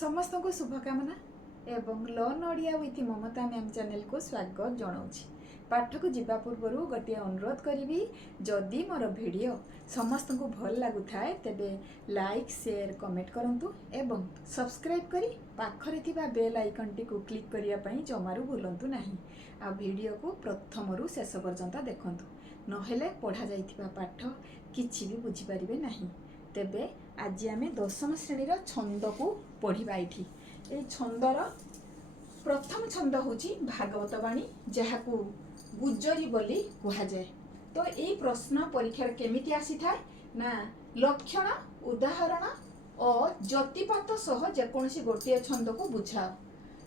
समस्त को शुभकामना एवं learn Odia with Mamata ma'am channel को स्वागत जनाऊँगी। पाठ को जीवा पूर्व गोटे अनुरोध करी जदि मोर वीडियो समस्त को भल लगु थाए तेबे लाइक शेयर कमेंट करंतु एवं सब्सक्राइब करी पाखरे थिबा बेल आइकन टी को क्लिक करिया पई जमारू भूलंतु नाही। आ वीडियो को प्रथम रु शेष पर्यंत देखंतु नहेले पढ़ा जाइथिबा पाठ किछि भी बुझी परिबे नाही। तेबे आज आम दशम श्रेणीर छंद को पढ़ा। ये छंदर प्रथम छंद हूँ भागवत बाणी जहाँ गुजरी बोली कहुए। तो ये प्रश्न परीक्षा केमिति आसी थाए ना लक्षण उदाहरण और जतिपात सह जेकोसी गोटे छंद को बुझाओ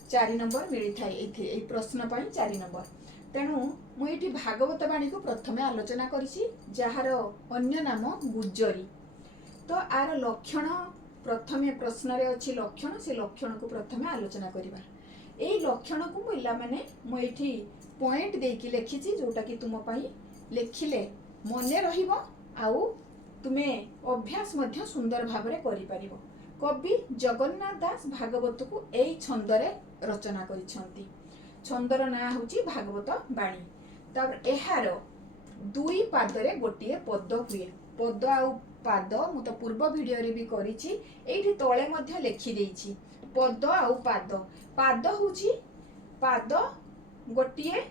4 नंबर मिली थाए प्रश्न पर 4 नंबर। तेणु मुझे भागवत बाणी को प्रथमे आलोचना करिछि जार अन्य नाम गुजरी। तो आर लक्षण प्रथमे प्रश्न रे अच्छी लक्षण से लक्षण को प्रथमे आलोचना करिबा। ए लक्षण को मिला माने मु एठी पॉइंट देकी लिखी जोटा कि तुम पाई लिखिले मने रहिबो आउ तुमे अभ्यास मध्य सुंदर भाबरे करि परिबो। कवि जगन्नाथ दास भागवत को एई छंदरे रचना करिसंती। छंदर ना होची भागवत बाणी। तापर एहार दुई पादरे गोटिए पद हुए। पद आउ पाद मु तो पूर्व वीडियो रे भी करिछि एठी तळे मध्य लिखि देइछि पद आउ पाद। पाद होछि पाद गोटिए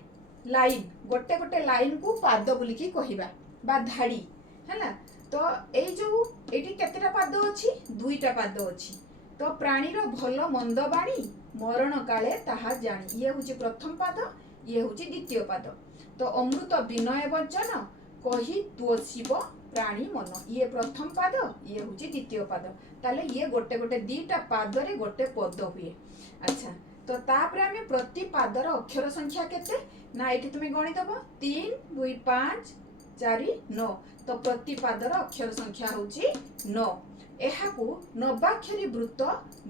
लाइन गोटे गोटे लाइन को पाद बोली की कहिबा बा धाड़ी हैला। तो ए जो एठी केतेटा पाद अछि दुईटा पाद अछि। तो प्राणीर भल मंद बाणी मरण काले ताहा जानी ये होछि प्रथम पाद ये होछि द्वितीय पाद। तो अमृत विनय वचन कही तो शिव प्राणी मन ये प्रथम पाद ये हूँ द्वितीय पाद। ताले ये गोटे गोटे दीटा पाद रे गोटे पद हुए। अच्छा तो तापर आमे प्रति पादर अक्षर संख्या केते ना एठी तुमे गणित दबो 3 2 5 4 9। तो प्रति पादर अक्षर संख्या होची 9। एहाकू नवाक्षरी वृत्त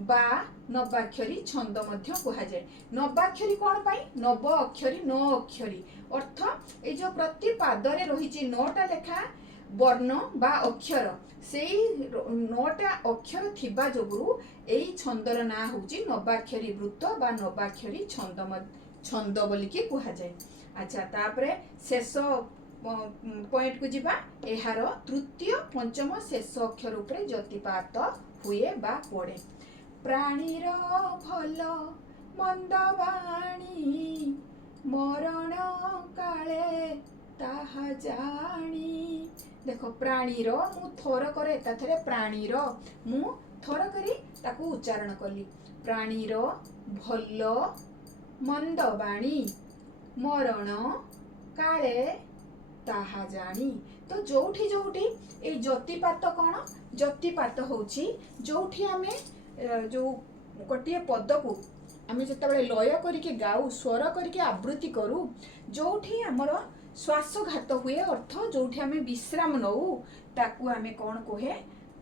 बा नवाक्षरी छंद मध्य कहा जाए। नवाक्षरी कौन पाई नव अक्षरी 9 अक्षरी अर्थ ए जो प्रति पादरे रही 9टा लेखा वर्ण बा अक्षर से 9टा अक्षर थिबा जोगुरु एई छंदर ना होची नवाक्षरी वृत्त बा नवाक्षरी छंद बोली की कहा जाए। अच्छा तापरे शेष पॉइंट को जीवा एहार तृतीय पंचम शेष अक्षर उपरे जतिपात हुए बा पड़े। प्राणीर भल मंद बाणी मरण काले ताहा जानी। देखो प्राणीर मु थोर करे ताथरे प्राणीर मु थोर करी ताकू उच्चारण कली। प्राणीर भल मंद बाणी मरण काले ताहा जानी। तो जोठी जोठी ए जतिपात कौन जतिपात होची जोठी आमे जो गोटे पद को आमे जतबे लय करके गाऊ स्वर करके आवृत्ति करू जोठी हमर श्वासघात हुए अर्थ जोठी आमे विश्राम नऊ ताकू आमे कौन कहे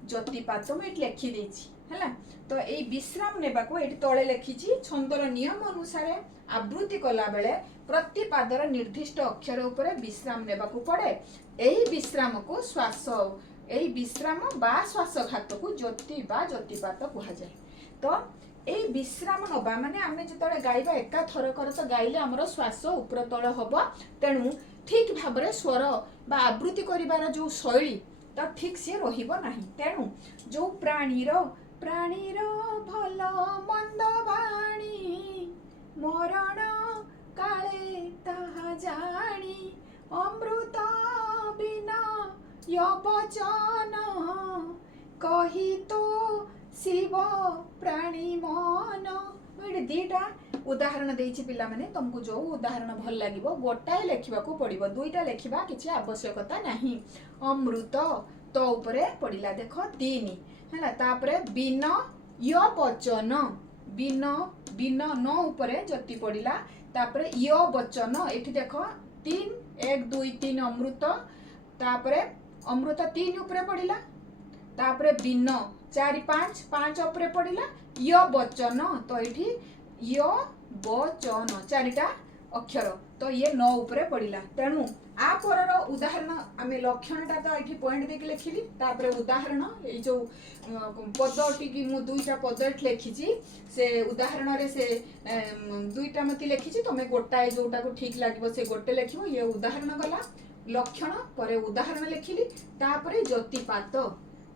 जतिपात में लिखि देछि हैला। तो ए विश्राम नेबा को एठी तळे लिखिछि छंदर नियम अनुसार आवृत्ति कला बेले प्रति पादर निर्दिष्ट अक्षर उपरे विश्राम नेबा को पड़े। एही विश्राम को श्वास एही विश्राम बा श्वासघात को जति बा जतिपात कहा जाए। तो ए विश्राम नबा माने आमे जतले गाइबा एका थर कर तो गाइले हमर श्वास ऊपर तळ हबो। तेणु ठीक भाबरे स्वर बा आवृत्ति करिवार जो शैली तो ठीक से रहिबो नाही। तेणु जो प्राणीर भल मंद बाणी मरण काले ताहा जानी अमृत बिना यवचन कही तो शिव प्राणी मन। दीटा उदाहरण देछि पिला माने तुमको जो उदाहरण भल लागिबो गोटाए लेखिबा को पड़िबो दुईटा लेखिबा किछि आवश्यकता नाही। अमृत तो ऊपरे पड़िला देखो 3 हैला। तापरे बिन य वचन बिन बिन न ऊपरे जति पड़िला तापरे य वचन एठी देखो 3 1 2 3 अमृत तापरे अमृत 3 ऊपरे पड़िला तापरे बिन 4 5 5 ऊपरे पड़िला य वचन। तो एठी य वचन 4टा अक्षर तो ये न उपरे पड़िला तेणु आ परर उदाहरण आम लक्षणटा तो ये पॉइंट देके लिखिली तापर उदाहरण ये जो पदटी की मु दुईटा पद लिखी से उदाहरण रे से दुईटा मत लिखी तुम गोटाए जोटा को ठीक लगे से गोटे लिख ये उदाहरण गला लक्षण पर उदाहरण लिखिली तापर ज्योतिपात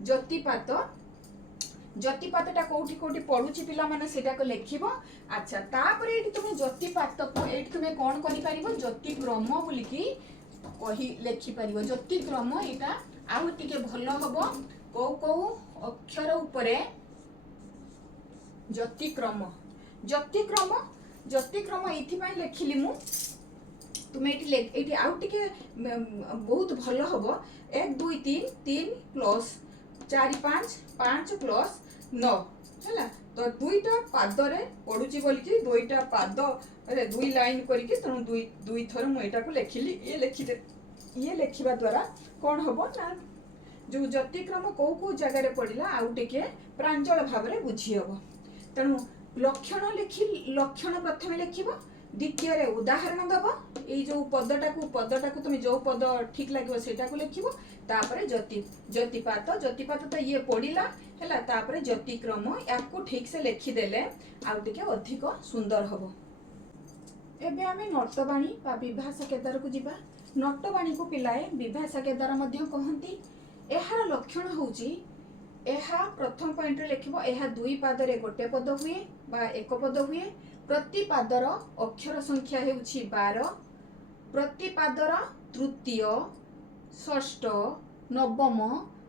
ज्योतिपात ज्योतिपातटा कोठी कोठी पड़ुची पिला माने सेटा को लिखिबो। अच्छा तापर एठी तुम ज्योतिपात को एठी तुम कोन करि परिबो ज्योतिक्रम बोली की कही लिखि परिबो ज्योतिक्रम एटा आउ टिके भलो हबो को को अक्षर उपरे ज्योतिक्रम ज्योतिक्रम ज्योतिक्रम एथि पई लिखिली मु तुम एठी आउ टिके बहुत भलो हबो 1 2 3 3 प्लस 4 5 5 प्लस 9 है तो दुईटा पाद रे पड़ुची बोल कि दुईटा पाद अरे दुई लाइन करके तेणु दुई दुई थर मुझा को लिखिली ये लिखा द्वारा कौन हम ना जो ज्योतिक्रम कौ कौ जगार पड़ा आउ टे प्रांजल भाव में बुझी हम तेणु लक्षण लिखि लक्षण प्रथम लिख द्वितीय उदाहरण दब ये जो पदटा को तुम जो पद ठीक लगे सेटा को लिख तापर ज्योतिपात ज्योतिपात तो ये पड़ा है तापर ज्योतिक्रम या ठीक से लिखिदेले आउ टे अधिक सुंदर हम। एबे आमे नटवाणी बा विभाष केदार को जीवा नटवाणी को पिलाए विभाष केदार मध्य कहती यार लक्षण होउची एहा प्रथम पॉइंट रे लिखिबो एहा दुई पादरे गोटे पद हुए बा एक पद हुए प्रति पादर अक्षर संख्या हेउची 12 प्रति पादर तृतीय षष्ठ नवम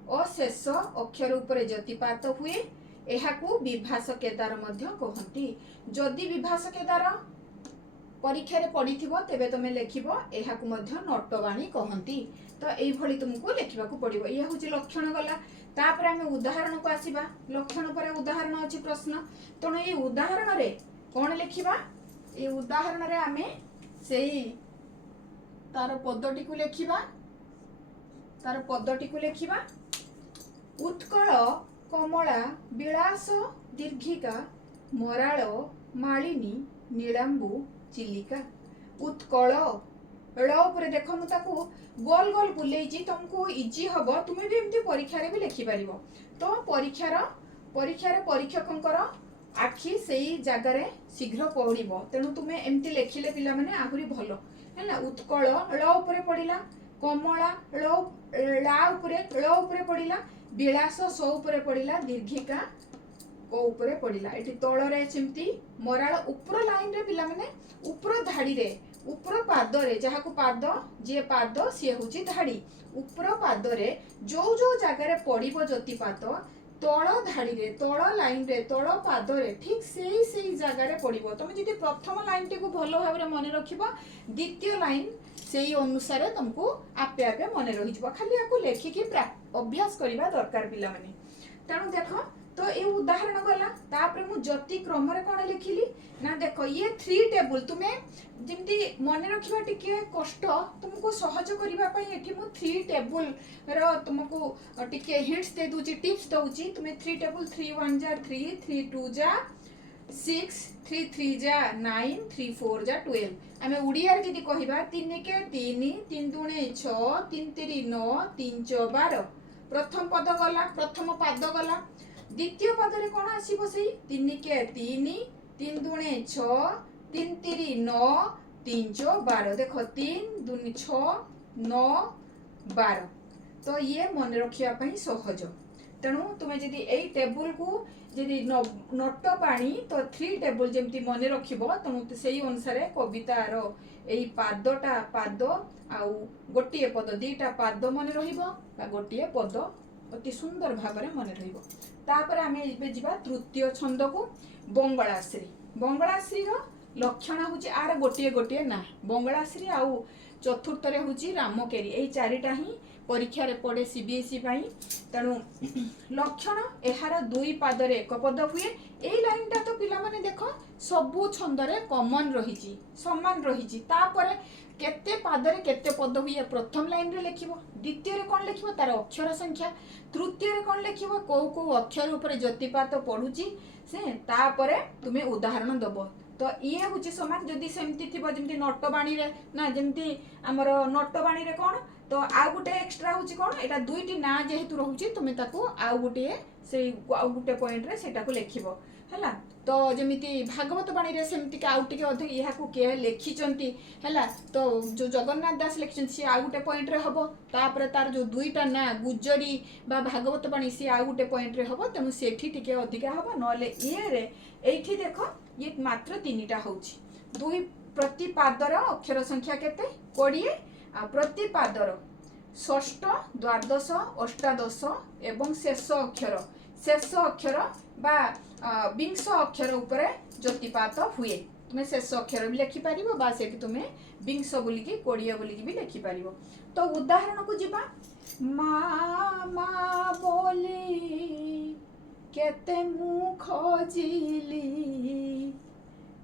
और शेष अक्षर उपरे ज्योतिपात हुए एहाकू विभाष केदार मध्य कहती जदि विभाष केदार परीक्षा रे पड़ीथिबो तेबे तमे लिखिबो एहाकू मध्य नटवाणी कहती तो एई भली तुमको लिखिबा को पड़िबो ये होची लक्षण गला तापर आमे उदाहरण को आसीबा लक्षण पर उदाहरण अछि प्रश्न तणो ए उदाहरण रे कोन लिखिबा ए उदाहरण रे आमे सेही तार पदटी को लिखिबा उत्कल कमला विलास दीर्घिका मराल मालिनी नीलांबू चिलिका उत्कल ळ उपरे देख मु ताकू गोल गोल बुलेइची तुमको इजी हबो तुमे भी एमती परीक्षा रे भी लिखि परिबो तो परीक्षार परीक्षकंकर आखि सेही जगह रे शीघ्र पड़िबो तेणु तुमे एमती लिखिले पिला माने आहुरी भलो हैला उत्कल ळ उपरे पड़िला कमला ला उपरे पड़िला विलास स उपरे पड़िला दीर्घिका को उपरे पड़िला एठी तळ रे सेमती मराळ ऊपर लाइन रे पिला माने ऊपर धाड़ी रे ऊपर पाद रे जहा को पाद जे पाद सी होची धाड़ी ऊपर पाद रे जो जो जगह रे पड़िबो ज्योतिपात तळ धाड़ी रे तळ लाइन रे तळ पाद रे ठीक सेही जगह रे पड़िबो तुम जदि प्रथम लाइन टी को भलो भाव रे मन रखिबो द्वितीय लाइन सेही अनुसार तुमको आपे आपे मन रहि जबो खाली याको लेखिकी अभ्यास करबा दरकार पिला माने तेणु देखो तो ये उदाहरण गला तापर मु ज्योति क्रम रे कोन लिखिली ना देखो ये 3 टेबल तुमे जिमती मन रखिबा टिके कष्ट तुमको सहज करिबा पई एठी मु 3 टेबल रो तुमको टिके हिंट्स दे दूची टिप्स दउची तुमे 3 टेबल 3 1 जा 3 3 2 जा 6 3 3 जा 9 3 4 जा 12 आमे उड़िया रे जदी कहिबा 3 के 3 3 दुणे 6 3 3 9 3 4 12 प्रथम पद गला प्रथम पाद गला द्वितीय पद रे कोन आसीबो सेही 3 के 3 3 दुणे 6 3 3 9 3 4 12 देखो 3 दुनी 6 9 12 तो ये मन रखिया पई सहज तेणु तुमे जदी एई टेबल को जदी नट पानी तो 3 टेबल जेमती मन रखिबो तुम सेही अनुसार कवितार एई पादटा पाद आउ गोटिए पद दीटा पाद मन रहिबो बा गोटिए पद अति सुंदर भाव में मन रहिबो तापर आमे इबे जिबा तृतीय छंद को बंगलाश्री रो लक्षण होची आर गोटिए गोटिए ना बंगलाश्री आउ चतुर्थ रे होची रामकेरी एई चारिटा ही परीक्षा रे पड़े सीबीएसई पाई तेणु लक्षण एहार दुई पाद रे एक पद हुए एई लाइनटा तो पिला माने देखो सबु छंद रे कॉमन रहिची समान रहिची तापर केते पाद रे केते पद हुए प्रथम लाइन रे लिखिबो द्वितीय रे कोन लिखिबो तार अक्षर संख्या तृतीय रे कोन लिखिबो को को अक्षर ऊपर ज्योतिपात पडुची से तापरे तुम्हें उदाहरण दब तो ये हूँ समान जदि सेमती थी जमी नटबाणी ना जमी आमर नटबाणी कौन तो आउ गोटे एक्सट्रा हूँ कौन यहाँ दुईटी ना जेहेतु रोचे तुम्हें आउ गोटे से आउ गोटे पॉइंट रे सेटा को लिखिबो हैला तो जमीती भागवत बाणी रे सेमती आउ टिके अधिक यहाँ को किए लिखिचंती हैला तो जो जगन्नाथ दास लिखिचंती सी आउ गोटे पॉइंट रे हबो तापर तार जो दुईटा ना गुजरी बा भागवत बाणी सी आउ गोटे पॉइंट रे हबो तेणु सेठी टिके अधिका हबो नले ये रे एठी देखो ये मात्र तीनटा होउची दुई प्रति पादर अक्षर संख्या केते 20 आ प्रति पादर षष्ठ द्वादश अष्टादश एवं शेष अक्षर बा विंश अक्षर उपरे ज्योतिपात हुए तुम्हें शेष अक्षर भी लिखि पारिबो बा सेठी तुम्हें विंश बोलिकी 20 बोलिकी भी लिखि पारिबो तो उदाहरण को जिबा मा बोली केते मु खोजिली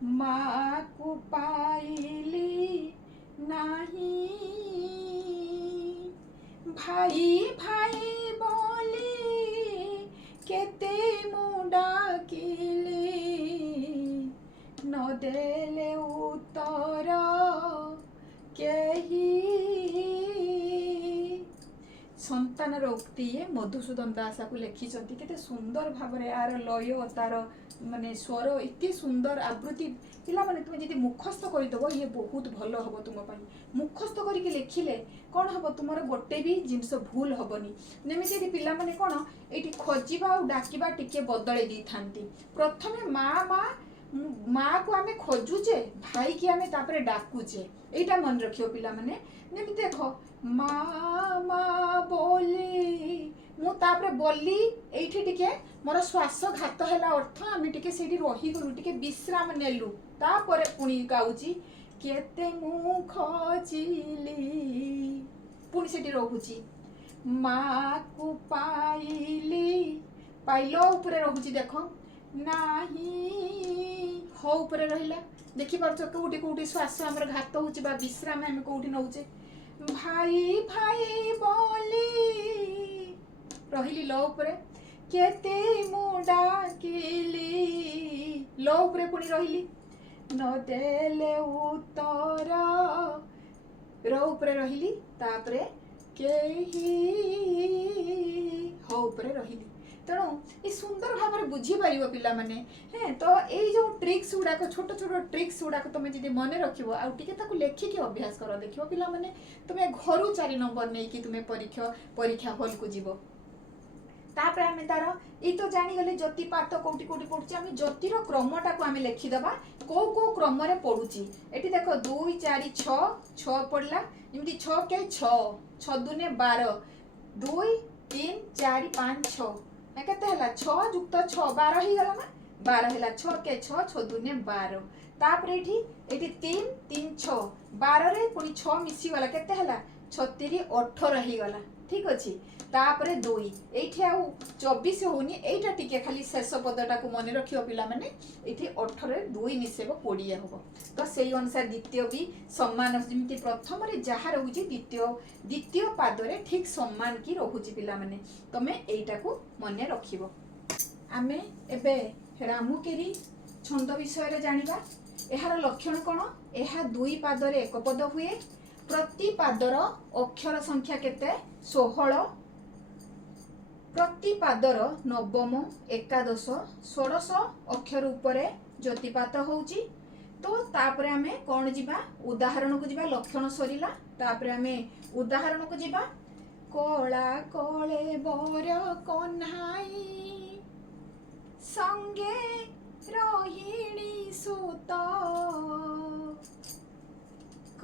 माँ को पाइली नहीं भाई भाई बोली केते मु डाकिली न देले उत्तर केही संतानर उक्ति ये मधुसूदन दास को लिखिंट केते सुंदर भाव यार लय तार माने स्वर इतनी सुंदर आवृत्ति पिला माने तुम जदि मुखस्थ करदेव ये बहुत भल हम तुम मुखस्थ करके लिखिले कौन हम तुम गोटे भी जिनस भूल हेनी जमी पिला माने कौन ये खोजा और डाकवा टिके बदल दी था प्रथमे माँ माँ माँ को आम खोजुचे भाई की आम डाकुचे यहाँ मन रखियो पिला माने जमी देख माँ बोली मु तापरे बोली एठी टिके मोर श्वास घात है अर्थ आम टिके सेठी रहीगलु टिके विश्राम नेलु तापरे पुणी गाउची केते मु खोजिली पुणी सेठी रहुची माँ को पाइली पाइलो उपरे रहुची देख नाही हो उपरे रहिला देखि पारछ कोठी कोठी श्वास हमर घात होउची बा विश्राम हम कोठी नउचे भाई भाई बोली रहिली लो उपरे केते मु डाकिली लो उपरे पुणी रहिली न देले उत्तर रो उपरे रहिली तापरे केही हो उपरे रहिली तेणु ये सुंदर भाव में बुझी पार पिला माने हैं तो ये जो ट्रिक्स गुड़ाक छोट छोट ट्रिक्स गुड़ाक तुम जी मन रख लिखिकी अभ्यास कर देख पिला माने तुम्हें घर 4 नंबर नहीं कि तुम्हें परीक्षा हॉल को जीव तापर आम तार ये तो जानीगले ज्योतिपात कौटी कौटी पड़ुची आम ज्योतिर क्रमटा को आम लिखिदबा कौ कौ क्रम पड़ुची ये देख 2 4 6 पड़ला जमी 6 के 6 दूने 12 2 3 4 5 6 केते हला 6 जुक्त 6 12 ही गला ना 12 हला 6 के 6 दूने 12 तापर एठी 3 3 6 12 रे पुनी 6 मिसी गला केते हला 36 18 ही गला ठीक अछि तापरे 2 एठी आउ 24 होनी एटा टिके खाली शेष पदटा को मन रखियो पिला माने एठी 18 रे 2 मिसेबो 20 होबो तो सेही अनुसार द्वितीय भी सम्मान जेमिति प्रथम रे जहा रहउची द्वितीय पाद रे ठीक सम्मान की रहउची पिला माने तमे एटा को मन रखिबो आमे एबे रामुकेरी छंद विषय रे जानिबा एहार लक्षण कोन एहा 2 पाद रे एक पद हुए प्रति पादर अक्षर संख्या केते 16 प्रति पादर नवम एकादश षोड़श अक्षर उपरे ज्योतिपात होउची तो तापरे आमे कोन जिबा उदाहरण को जिबा लक्षण सरीला तापरे आमे उदाहरण को जिबा कोला कोले बर कन्हाई संगे रोहिणी सुत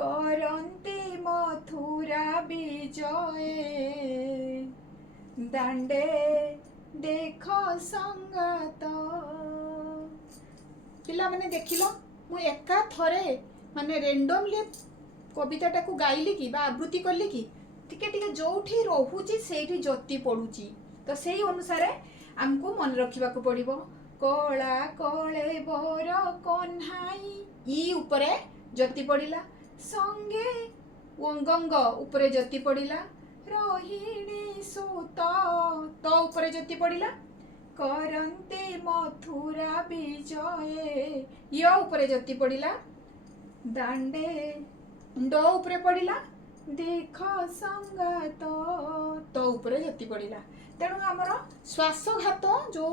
करन्ते मथुरा विजय दांडे देख संगत पिला माने देखिलो मु एका थरे माने रेंडमली कविताटा को गाइली कि बा आवृत्ति करली कि टिके टिके जोठी रहूची सेठी ज्योति पड़ुची तो सेही अनुसार हमको मन रखिबा को पड़िबो कोला कोले बर कन्हाई ई उपरे ज्योति पड़िला संगे वंगंग उपरे ज्योति पड़िला रोहिणी सुत तो उपरे ज्योति पड़िला करन्ते मथुरा विजये। य उपरे जति पड़िला दांडे, ड उपरे पड़िला देख संगात, तो उपरे जति पड़िला। तेणु आमर श्वासघात जो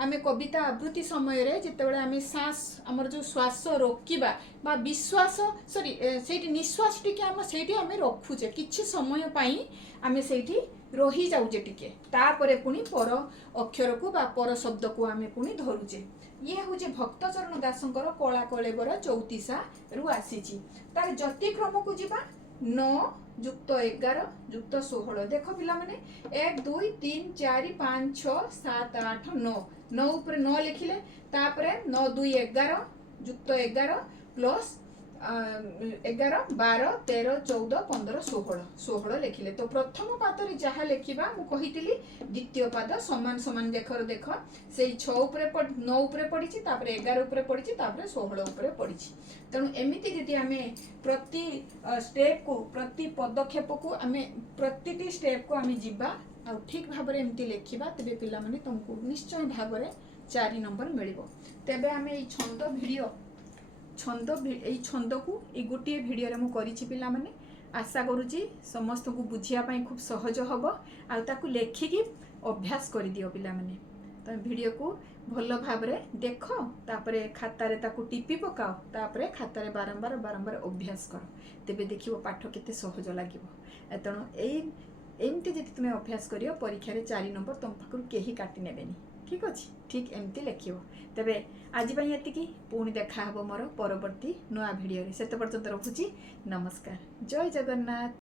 आम कविता आवृत्ति समय जितेबाला आम सांस आमर जो श्वास रोकवा बा विश्वास सॉरी से निश्वास टी आम से रखुचे किछि समय पाई आम से रही जाऊे टिके तापरे पुणी पर अक्षर को बा पर शब्द को आम पुणी धरुचे। ये हूँ भक्तचरण दासंकर कला कलेबर चौतीसा रु आसीची। तार जतिक्रम को जीवा 9 + 11 + 16। देख पिला माने 1 2 3 4 5 6 7 8 9 9 ऊपर 9 लिखिले तापरे 9 2 11 + 11 प्लस 11 12 13 14 15 16 16 लिखिले। तो प्रथम पादरे जहाँ लिखा मु कहितिली द्वितीय पाद समान समान देखर देख से 6 उपरे 9 उपरे पड़ी 11 उपरे पड़ी 16 उपरे पड़ी। तेणु एमती जदि आम प्रति स्टेप को प्रति पदक्षेप को आम प्रति स्टेप को आम जीवा आ ठीक भाव में एमती लिखा तेरे पिला माने तुमको निश्चय भाव में 4 नंबर मिलिबो। तेबे आम ये छंद भिडियो छंद को ये गोटे भिडियो मु करिछि पिला माने आशा करुच्ची समस्त को बुझिया खूब सहज हम आकु लेखिकी अभ्यास कर दियो पिला माने। तो भिडियो को भल भाव देख तापरे खातारे ताकू टिपी पकाओ तापरे खातारे बारंबार बारंबार अभ्यास कर तेबे देखिबो पाठ केते सहज लागिबो। तेणु एमती जदि तुम अभ्यास करियो परीक्षा रे 4 नंबर तुम पाखरु केही काटी नेबेनी। ठीक अच्छे ठीक एमती लिखिबो। तेबे आज पई एतिकी पुणी देखा हबो मोर परवर्ती नुआ भिडियो रे। सेते पर्यंत रखुची नमस्कार। जय जगन्नाथ।